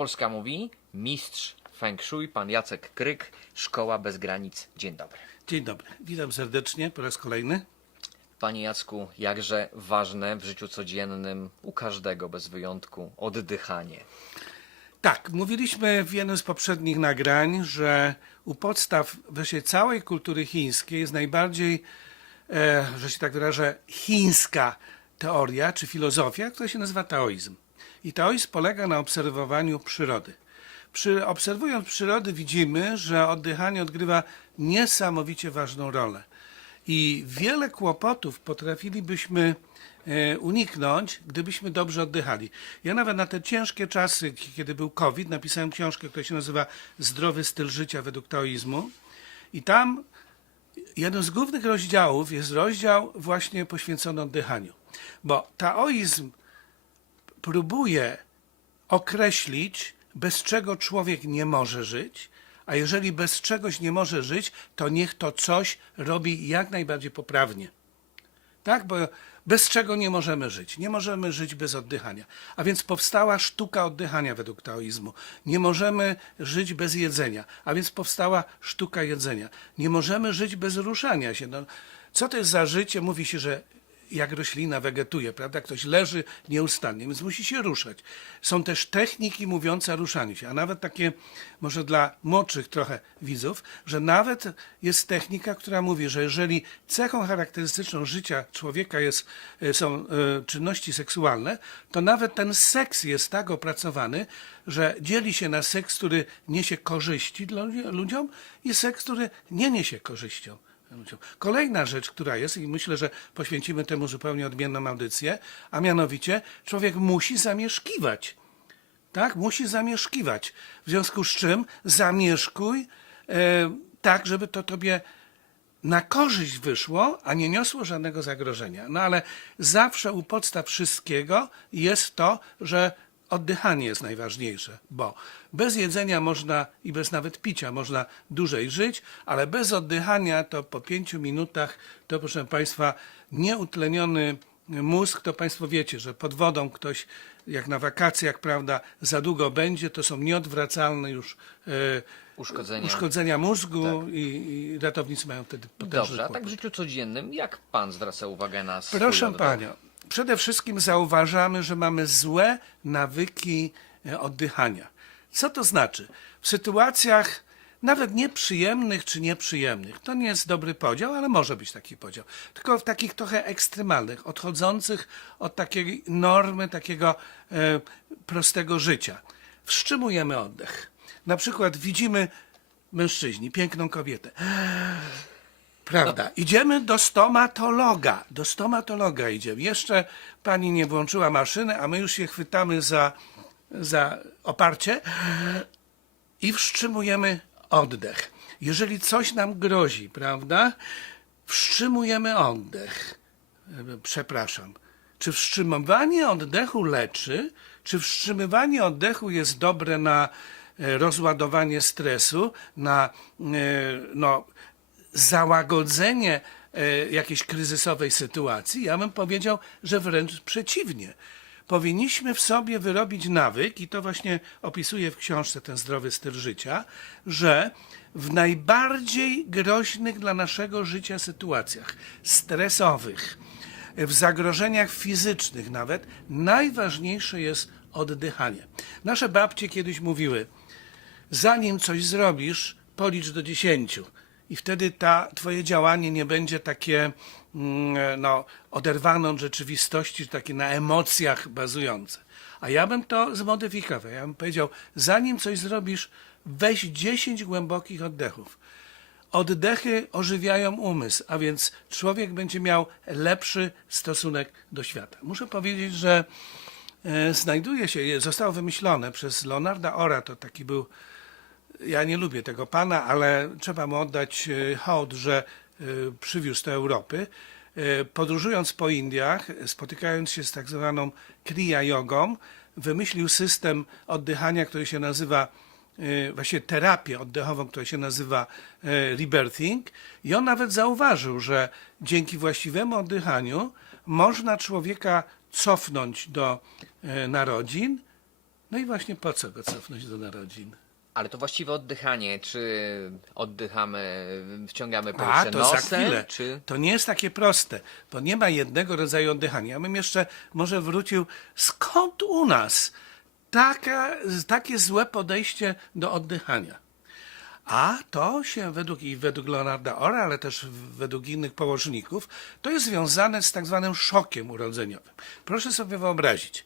Polska mówi, mistrz Feng Shui, pan Jacek Kryk, Szkoła Bez Granic. Dzień dobry. Dzień dobry, witam serdecznie po raz kolejny. Panie Jacku, jakże ważne w życiu codziennym u każdego bez wyjątku oddychanie. Tak, mówiliśmy w jednym z poprzednich nagrań, że u podstaw właśnie całej kultury chińskiej jest najbardziej, e, że się tak wyrażę, chińska teoria czy filozofia, która się nazywa taoizm. I taoizm polega na obserwowaniu przyrody. Przy, obserwując przyrody widzimy, że oddychanie odgrywa niesamowicie ważną rolę. I wiele kłopotów potrafilibyśmy e, uniknąć, gdybyśmy dobrze oddychali. Ja nawet na te ciężkie czasy, kiedy był COVID, napisałem książkę, która się nazywa Zdrowy styl życia według taoizmu. I tam jeden z głównych rozdziałów jest rozdział właśnie poświęcony oddychaniu. Bo taoizm próbuje określić, bez czego człowiek nie może żyć, a jeżeli bez czegoś nie może żyć, to niech to coś robi jak najbardziej poprawnie. Tak, bo bez czego nie możemy żyć? Nie możemy żyć bez oddychania. A więc powstała sztuka oddychania według taoizmu. Nie możemy żyć bez jedzenia, a więc powstała sztuka jedzenia. Nie możemy żyć bez ruszania się. No, co to jest za życie? Mówi się, że jak roślina wegetuje, prawda? Ktoś leży nieustannie, więc musi się ruszać. Są też techniki mówiące o ruszaniu się, a nawet takie, może dla młodszych trochę widzów, że nawet jest technika, która mówi, że jeżeli cechą charakterystyczną życia człowieka jest, e, są e, czynności seksualne, to nawet ten seks jest tak opracowany, że dzieli się na seks, który niesie korzyści dla ludzi- ludziom i seks, który nie niesie korzyścią Kolejna rzecz, która jest, i myślę, że poświęcimy temu zupełnie odmienną audycję, a mianowicie człowiek musi zamieszkiwać. Tak, musi zamieszkiwać. W związku z czym zamieszkuj e, tak, żeby to tobie na korzyść wyszło, a nie niosło żadnego zagrożenia. No ale zawsze u podstaw wszystkiego jest to, że oddychanie jest najważniejsze, bo bez jedzenia można i bez nawet picia można dłużej żyć, ale bez oddychania to po pięciu minutach to proszę Państwa nieutleniony mózg, to Państwo wiecie, że pod wodą ktoś jak na wakacjach, prawda, za długo będzie, to są nieodwracalne już e, Uszkodzenia. uszkodzenia mózgu i, i ratownicy mają wtedy potężny Dobrze, a tak w życiu codziennym, jak pan zwraca uwagę na swój Proszę? Panią, przede wszystkim zauważamy, że mamy złe nawyki e, oddychania. Co to znaczy? W sytuacjach nawet nieprzyjemnych czy nieprzyjemnych, to nie jest dobry podział, ale może być taki podział, tylko w takich trochę ekstremalnych, odchodzących od takiej normy, takiego e, prostego życia. Wstrzymujemy oddech. Na przykład widzimy mężczyźni, piękną kobietę. Prawda. Idziemy do stomatologa. Do stomatologa idziemy. Jeszcze pani nie włączyła maszyny, a my już się chwytamy za, za oparcie i wstrzymujemy oddech. Jeżeli coś nam grozi, prawda, wstrzymujemy oddech. Przepraszam. Czy wstrzymywanie oddechu leczy? Czy wstrzymywanie oddechu jest dobre na e, rozładowanie stresu, na e, no, załagodzenie e, jakiejś kryzysowej sytuacji? Ja bym powiedział, że wręcz przeciwnie. Powinniśmy w sobie wyrobić nawyk, i to właśnie opisuje w książce ten zdrowy styl życia, że w najbardziej groźnych dla naszego życia sytuacjach stresowych, w zagrożeniach fizycznych nawet, najważniejsze jest oddychanie. Nasze babcie kiedyś mówiły, zanim coś zrobisz, policz do dziesięciu. I wtedy ta, twoje działanie nie będzie takie mm, no, oderwane od rzeczywistości, takie na emocjach bazujące. A ja bym to zmodyfikował. Ja bym powiedział, zanim coś zrobisz, weź 10 głębokich oddechów. Oddechy ożywiają umysł, a więc człowiek będzie miał lepszy stosunek do świata. Muszę powiedzieć, że e, znajduje się, zostało wymyślone przez Leonarda Ora, to taki był ja nie lubię tego pana, ale trzeba mu oddać e, hołd, że e, przywiózł do Europy. E, Podróżując po Indiach, spotykając się z tak zwaną kriya jogą, wymyślił system oddychania, który się nazywa właśnie terapię oddechową, która się nazywa rebirthing i on nawet zauważył, że dzięki właściwemu oddychaniu można człowieka cofnąć do narodzin, No i właśnie po co go cofnąć do narodzin? Ale to właściwe oddychanie, czy oddychamy, wciągamy A, powietrze to za nosem, chwilę. czy... To nie jest takie proste, bo nie ma jednego rodzaju oddychania. Ja bym jeszcze może wrócił, skąd u nas taka, takie złe podejście do oddychania? A to się według, i według Leonarda Ora, ale też według innych położników, to jest związane z tak zwanym szokiem urodzeniowym. Proszę sobie wyobrazić,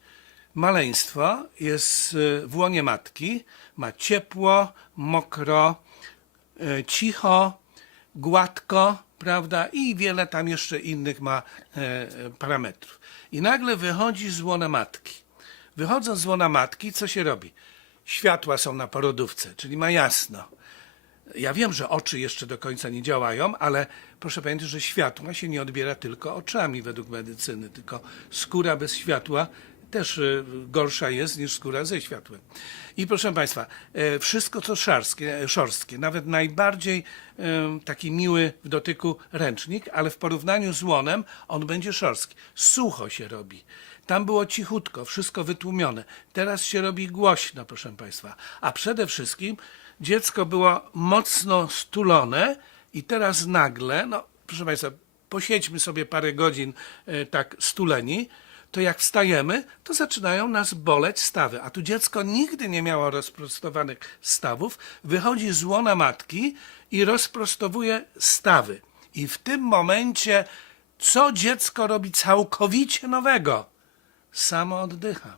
maleństwo jest y, w łonie matki, ma ciepło, mokro, e, cicho, gładko, prawda, i wiele tam jeszcze innych ma e, parametrów. I nagle wychodzi z łona matki. Wychodząc z łona matki, co się robi? Światła są na porodówce, czyli ma jasno. Ja wiem, że oczy jeszcze do końca nie działają, ale proszę pamiętać, że światła się nie odbiera tylko oczami według medycyny, tylko skóra bez światła też y, gorsza jest niż skóra ze światłem. I proszę Państwa, e, wszystko co szarskie, e, szorstkie, nawet najbardziej e, taki miły w dotyku ręcznik, ale w porównaniu z łonem on będzie szorstki. Sucho się robi. Tam było cichutko, wszystko wytłumione. Teraz się robi głośno, proszę Państwa. A przede wszystkim dziecko było mocno stulone i teraz nagle, no proszę Państwa, posiedźmy sobie parę godzin tak stuleni, to jak wstajemy, to zaczynają nas boleć stawy. A tu dziecko nigdy nie miało rozprostowanych stawów, wychodzi z łona matki i rozprostowuje stawy. I w tym momencie, co dziecko robi całkowicie nowego? Samo oddycha.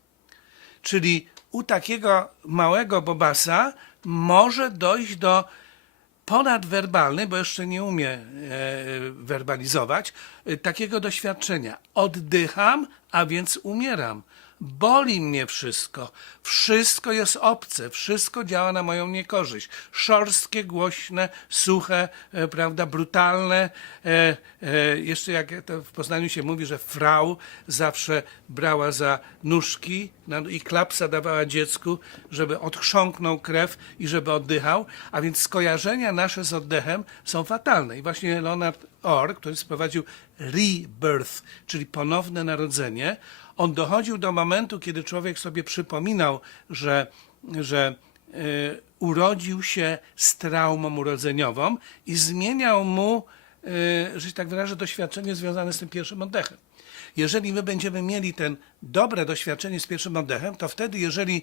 Czyli u takiego małego bobasa może dojść do ponadwerbalnej, bo jeszcze nie umie e, werbalizować, e, takiego doświadczenia. Oddycham, a więc umieram. Boli mnie wszystko. Wszystko jest obce, wszystko działa na moją niekorzyść. Szorstkie, głośne, suche, e, prawda, brutalne. E, e, jeszcze jak to w Poznaniu się mówi, że frau zawsze brała za nóżki no, i klapsa dawała dziecku, żeby odchrząknął krew i żeby oddychał, a więc skojarzenia nasze z oddechem są fatalne. I właśnie Leonard Orr, który sprowadził rebirth, czyli ponowne narodzenie, on dochodził do momentu, kiedy człowiek sobie przypominał, że, że e, urodził się z traumą urodzeniową i zmieniał mu, e, że się tak wyrażę, doświadczenie związane z tym pierwszym oddechem. Jeżeli my będziemy mieli ten dobre doświadczenie z pierwszym oddechem, to wtedy, jeżeli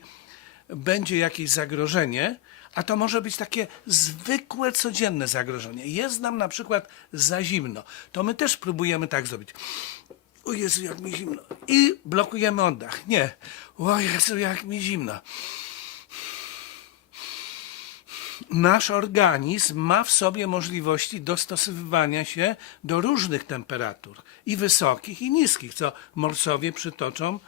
będzie jakieś zagrożenie, a to może być takie zwykłe, codzienne zagrożenie. Jest nam na przykład za zimno, to my też próbujemy tak zrobić. O Jezu, jak mi zimno. I blokujemy oddech. Nie. O Jezu, jak mi zimno. Nasz organizm ma w sobie możliwości dostosowywania się do różnych temperatur, i wysokich, i niskich, co morsowie przytoczą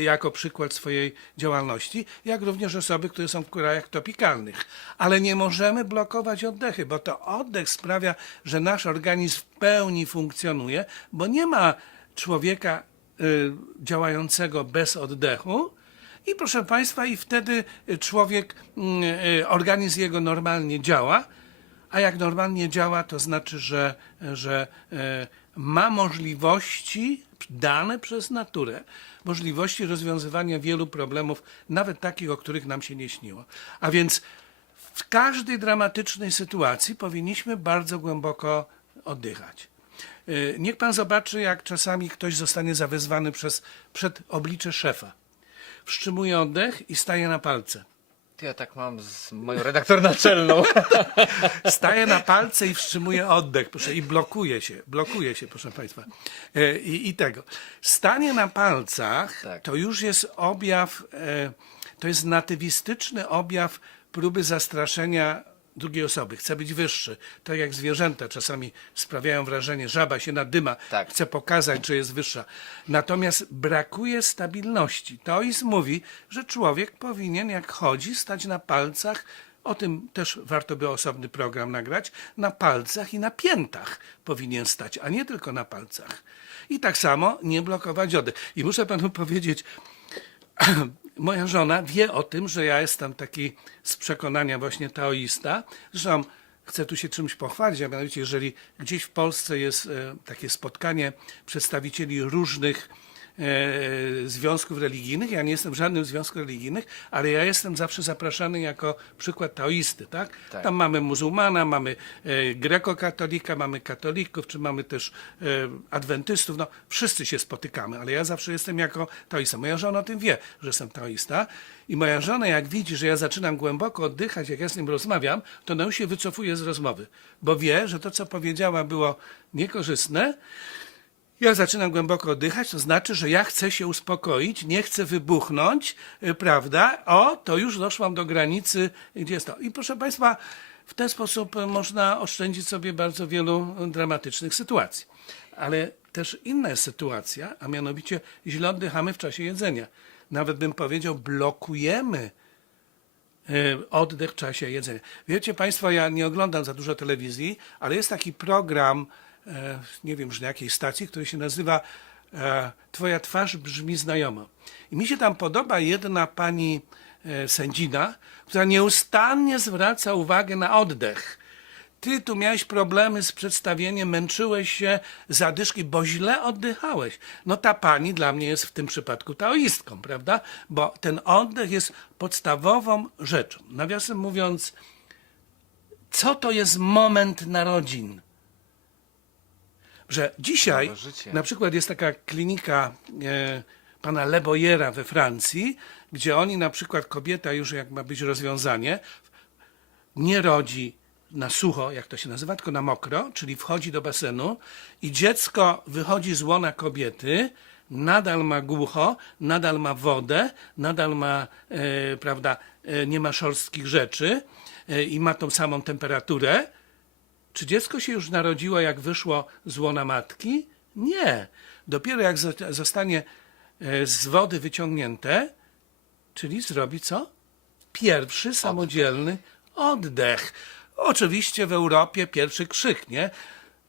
jako przykład swojej działalności, jak również osoby, które są w krajach tropikalnych. Ale nie możemy blokować oddechy, bo to oddech sprawia, że nasz organizm w pełni funkcjonuje, bo nie ma człowieka y, działającego bez oddechu. I proszę Państwa, i wtedy człowiek, mm, y, organizm jego normalnie działa, a jak normalnie działa, to znaczy, że, że ma możliwości dane przez naturę, możliwości rozwiązywania wielu problemów, nawet takich, o których nam się nie śniło. A więc w każdej dramatycznej sytuacji powinniśmy bardzo głęboko oddychać. Y, Niech pan zobaczy, jak czasami ktoś zostanie zawezwany przez, przed oblicze szefa. Wstrzymuje oddech i staje na palce. Ja tak mam z moją redaktor naczelną. Staje na palce i wstrzymuje oddech, proszę, i blokuje się, blokuje się, proszę Państwa. E, I, i tego. Stanie na palcach Tak. to już jest objaw, e, to jest natywistyczny objaw próby zastraszenia drugiej osoby. Chce być wyższy. Tak jak zwierzęta czasami sprawiają wrażenie, żaba się nadyma, Tak. chce pokazać, że jest wyższa. Natomiast brakuje stabilności. Toizm mówi, że człowiek powinien, jak chodzi, stać na palcach, o tym też warto by osobny program nagrać, na palcach i na piętach powinien stać, a nie tylko na palcach. I tak samo nie blokować oddech. I muszę panu powiedzieć, moja żona wie o tym, że ja jestem taki z przekonania właśnie taoista. Zresztą chcę tu się czymś pochwalić, a mianowicie jeżeli gdzieś w Polsce jest e, takie spotkanie przedstawicieli różnych związków religijnych. Ja nie jestem w żadnym związku religijnych, ale ja jestem zawsze zapraszany jako przykład taoisty, tak? Tak. Tam mamy muzułmana, mamy e, grekokatolika, mamy katolików, czy mamy też e, adwentystów. No, wszyscy się spotykamy, ale ja zawsze jestem jako taoista. Moja żona o tym wie, że jestem taoista. I moja żona, jak widzi, że ja zaczynam głęboko oddychać, jak ja z nim rozmawiam, to ona się wycofuje z rozmowy, bo wie, że to, co powiedziała, było niekorzystne. Ja zaczynam głęboko oddychać, to znaczy, że ja chcę się uspokoić, nie chcę wybuchnąć, y, prawda? O, to już doszłam do granicy, gdzie jest to. I proszę Państwa, w ten sposób y, można oszczędzić sobie bardzo wielu y, dramatycznych sytuacji. Ale też inna jest sytuacja, a mianowicie źle oddychamy w czasie jedzenia. Nawet bym powiedział, blokujemy oddech w czasie jedzenia. Wiecie Państwo, ja nie oglądam za dużo telewizji, ale jest taki program, nie wiem już na jakiej stacji, który się nazywa e, Twoja twarz brzmi znajomo. I mi się tam podoba jedna pani e, sędzina, która nieustannie zwraca uwagę na oddech. Ty tu miałeś problemy z przedstawieniem, męczyłeś się, zadyszki, bo źle oddychałeś. No ta pani dla mnie jest w tym przypadku taoistką, prawda? Bo ten oddech jest podstawową rzeczą. Nawiasem mówiąc, co to jest moment narodzin? Że dzisiaj, na przykład jest taka klinika e, pana Leboyera we Francji, gdzie oni na przykład, kobieta już jak ma być rozwiązanie, nie rodzi na sucho, jak to się nazywa, tylko na mokro, czyli wchodzi do basenu i dziecko wychodzi z łona kobiety, nadal ma głucho, nadal ma wodę, nadal ma, e, prawda, e, nie ma szorstkich rzeczy e, i ma tą samą temperaturę. Czy dziecko się już narodziło, jak wyszło z łona matki? Nie. Dopiero jak zo- zostanie e, z wody wyciągnięte, czyli zrobi co? Pierwszy samodzielny oddech. Oczywiście w Europie pierwszy krzyk, nie?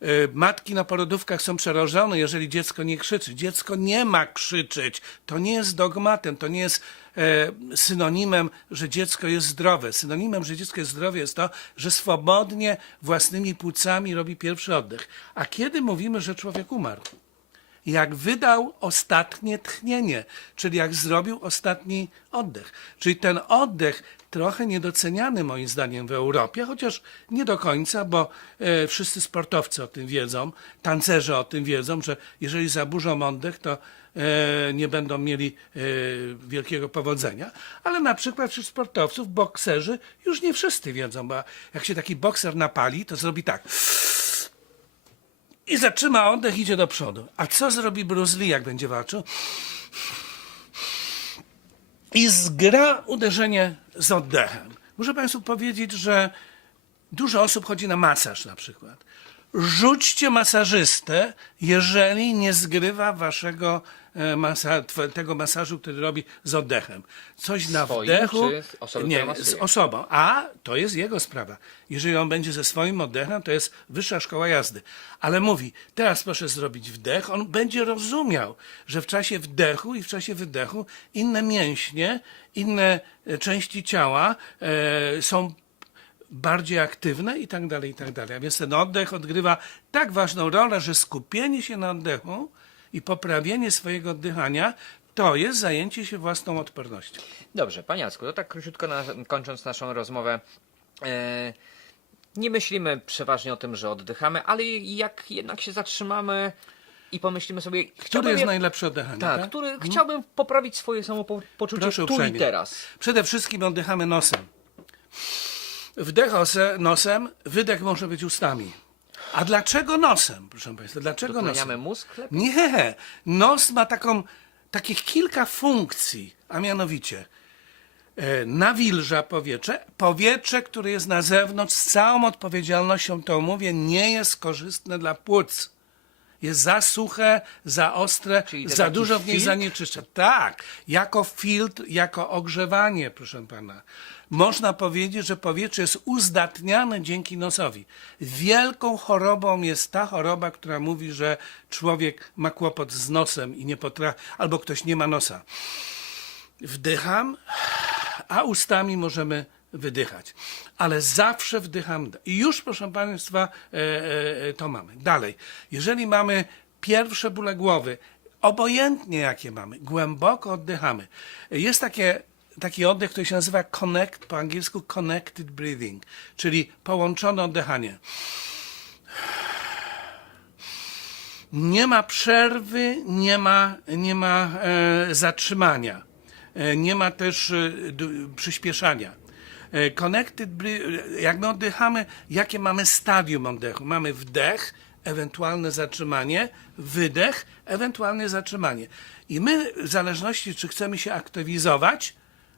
Y, Matki na porodówkach są przerażone, jeżeli dziecko nie krzyczy. Dziecko nie ma krzyczeć. To nie jest dogmatem, to nie jest e, synonimem, że dziecko jest zdrowe. Synonimem, że dziecko jest zdrowe jest to, że swobodnie własnymi płucami robi pierwszy oddech. A kiedy mówimy, że człowiek umarł? jak wydał ostatnie tchnienie, czyli jak zrobił ostatni oddech. Czyli ten oddech trochę niedoceniany moim zdaniem w Europie, chociaż nie do końca, bo e, wszyscy sportowcy o tym wiedzą, tancerze o tym wiedzą, że jeżeli zaburzą oddech, to e, nie będą mieli e, wielkiego powodzenia. Ale na przykład wśród sportowców, bokserzy, już nie wszyscy wiedzą, bo jak się taki bokser napali, to zrobi tak i zatrzyma oddech, idzie do przodu. A co zrobi Bruce Lee, jak będzie walczył? I zgra uderzenie z oddechem. Muszę Państwu powiedzieć, że dużo osób chodzi na masaż na przykład. Rzućcie masażystę, jeżeli nie zgrywa waszego e, masa, tego masażu, który robi z oddechem. Coś na Swoim, wdechu. czy z osobą, nie, z osobą. A to jest jego sprawa. Jeżeli on będzie ze swoim oddechem, to jest wyższa szkoła jazdy. Ale mówi, teraz proszę zrobić wdech, on będzie rozumiał, że w czasie wdechu i w czasie wydechu inne mięśnie, inne e, części ciała e, są bardziej aktywne i tak dalej, i tak dalej. A więc ten oddech odgrywa tak ważną rolę, że skupienie się na oddechu i poprawienie swojego oddychania to jest zajęcie się własną odpornością. Dobrze, Panie Jacku, to tak króciutko na, kończąc naszą rozmowę. E, nie myślimy przeważnie o tym, że oddychamy, ale jak jednak się zatrzymamy i pomyślimy sobie, Który jest je- najlepsze oddychanie? tak, tak? który chciałbym poprawić swoje samopoczucie Proszę tu i uprzejmie. teraz. Przede wszystkim oddychamy nosem. Wdech ose- nosem, wydech może być ustami. A dlaczego nosem, proszę Państwa? Dlaczego nosem? mózg lepiej? Nie, nos ma taką, takich kilka funkcji, a mianowicie e, nawilża powietrze. Powietrze, które jest na zewnątrz, z całą odpowiedzialnością to mówię, nie jest korzystne dla płuc. Jest za suche, za ostre, Czyli to za taki dużo w niej filtr? zanieczyszcza. Tak, jako filtr, jako ogrzewanie, proszę pana. Można powiedzieć, że powietrze jest uzdatniane dzięki nosowi. Wielką chorobą jest ta choroba, która mówi, że człowiek ma kłopot z nosem i nie potrafi, albo ktoś nie ma nosa. Wdycham, a ustami możemy wydychać. Ale zawsze wdycham. I już, proszę Państwa, e, e, e, to mamy. Dalej. Jeżeli mamy pierwsze bóle głowy, obojętnie jakie mamy, głęboko oddychamy. Jest takie, taki oddech, który się nazywa connect, po angielsku connected breathing, czyli połączone oddychanie. Nie ma przerwy, nie ma, nie ma e, zatrzymania, e, nie ma też e, d, przyspieszania. E, connected, bre- jak my oddychamy, jakie mamy stadium oddechu? Mamy wdech, ewentualne zatrzymanie, wydech, ewentualne zatrzymanie. I my, w zależności, czy chcemy się aktywizować,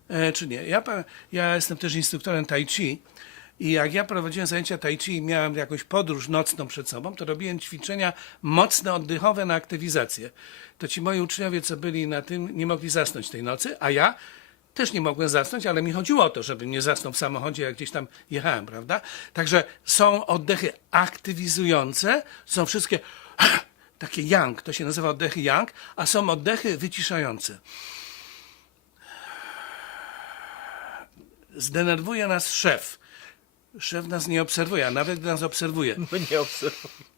e, czy nie. Ja, ja jestem też instruktorem tai chi i jak ja prowadziłem zajęcia tai chi i miałem jakąś podróż nocną przed sobą, to robiłem ćwiczenia mocne oddechowe na aktywizację. To ci moi uczniowie, co byli na tym, nie mogli zasnąć tej nocy, a ja też nie mogłem zasnąć, ale mi chodziło o to, żebym nie zasnął w samochodzie, jak gdzieś tam jechałem, prawda? Także są oddechy aktywizujące, są wszystkie takie yang, to się nazywa oddechy yang, a są oddechy wyciszające. Zdenerwuje nas szef. Szef nas nie obserwuje, a nawet nas obserwuje. My nie obserwujemy.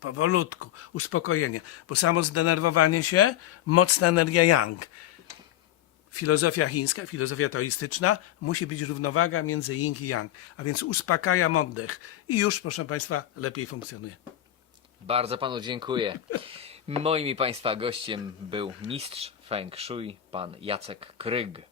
Powolutku, uspokojenie, bo samo zdenerwowanie się, mocna energia yang. Filozofia chińska, filozofia taoistyczna, musi być równowaga między yin i yang, a więc uspokajam oddech i już, proszę Państwa, lepiej funkcjonuje. Bardzo panu dziękuję. Moim i państwa gościem był mistrz Feng Shui, pan Jacek Kryg.